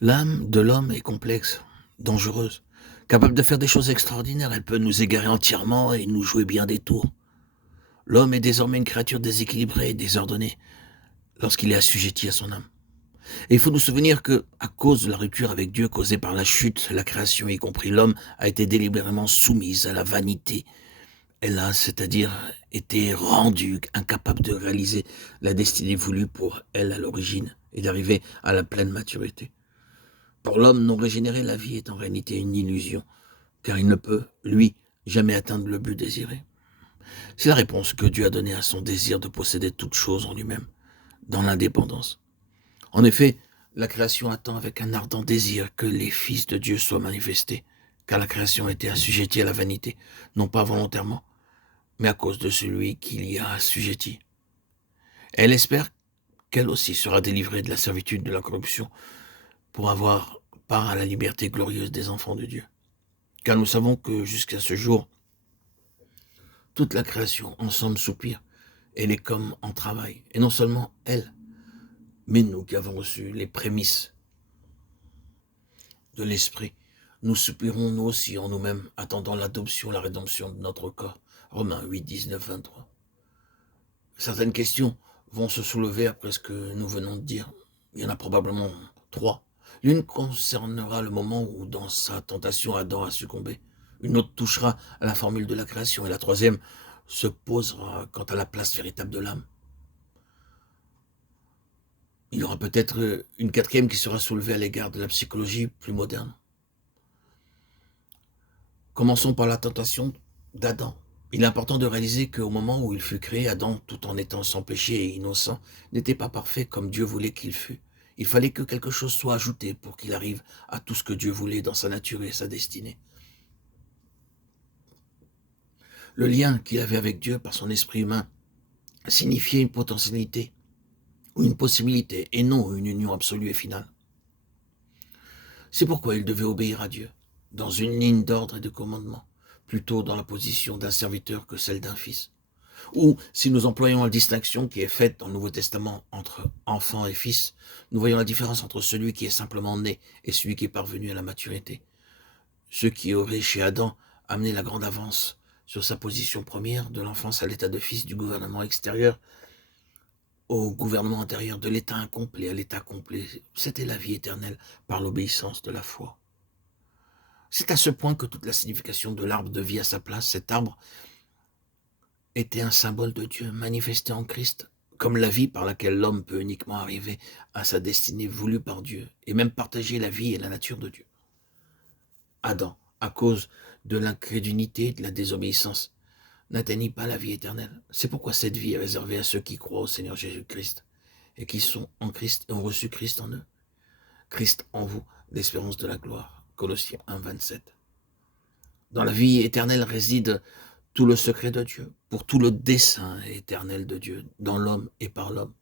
L'âme de l'homme est complexe, dangereuse, capable de faire des choses extraordinaires. Elle peut nous égarer entièrement et nous jouer bien des tours. L'homme est désormais une créature déséquilibrée et désordonnée lorsqu'il est assujetti à son âme. Et il faut nous souvenir que, à cause de la rupture avec Dieu causée par la chute, la création, y compris l'homme, a été délibérément soumise à la vanité. Elle a, c'est-à-dire, été rendue incapable de réaliser la destinée voulue pour elle à l'origine et d'arriver à la pleine maturité. Pour l'homme non régénéré, la vie est en réalité une illusion, car il ne peut, lui, jamais atteindre le but désiré. C'est la réponse que Dieu a donnée à son désir de posséder toute chose en lui-même, dans l'indépendance. En effet, la création attend avec un ardent désir que les fils de Dieu soient manifestés, car la création était assujettie à la vanité, non pas volontairement, mais à cause de celui qui l'y a assujetti. Elle espère qu'elle aussi sera délivrée de la servitude de la corruption pour avoir part à la liberté glorieuse des enfants de Dieu. Car nous savons que jusqu'à ce jour, toute la création ensemble soupire. Elle est comme en travail. Et non seulement elle, mais nous qui avons reçu les prémices de l'Esprit, nous soupirons nous aussi en nous-mêmes, attendant l'adoption, la rédemption de notre corps. Romains 8, 19, 23. Certaines questions vont se soulever après ce que nous venons de dire. Il y en a probablement trois. L'une concernera le moment où, dans sa tentation, Adam a succombé. Une autre touchera à la formule de la création. Et la troisième se posera quant à la place véritable de l'âme. Il y aura peut-être une quatrième qui sera soulevée à l'égard de la psychologie plus moderne. Commençons par la tentation d'Adam. Il est important de réaliser qu'au moment où il fut créé, Adam, tout en étant sans péché et innocent, n'était pas parfait comme Dieu voulait qu'il fût. Il fallait que quelque chose soit ajouté pour qu'il arrive à tout ce que Dieu voulait dans sa nature et sa destinée. Le lien qu'il avait avec Dieu par son esprit humain signifiait une potentialité ou une possibilité et non une union absolue et finale. C'est pourquoi il devait obéir à Dieu, dans une ligne d'ordre et de commandement, plutôt dans la position d'un serviteur que celle d'un fils. Ou, si nous employons la distinction qui est faite dans le Nouveau Testament entre enfant et fils, nous voyons la différence entre celui qui est simplement né et celui qui est parvenu à la maturité. Ceux qui auraient, chez Adam, amené la grande avance sur sa position première, de l'enfance à l'état de fils, du gouvernement extérieur au gouvernement intérieur, de l'état incomplet à l'état complet, c'était la vie éternelle par l'obéissance de la foi. C'est à ce point que toute la signification de l'arbre de vie à sa place, cet arbre était un symbole de Dieu manifesté en Christ, comme la vie par laquelle l'homme peut uniquement arriver à sa destinée voulue par Dieu, et même partager la vie et la nature de Dieu. Adam, à cause de l'incrédulité et de la désobéissance, n'atteignit pas la vie éternelle. C'est pourquoi cette vie est réservée à ceux qui croient au Seigneur Jésus-Christ, et qui sont en Christ et ont reçu Christ en eux. Christ en vous, l'espérance de la gloire. Colossiens 1, 27. Dans la vie éternelle réside tout le secret de Dieu, pour tout le dessein éternel de Dieu, dans l'homme et par l'homme.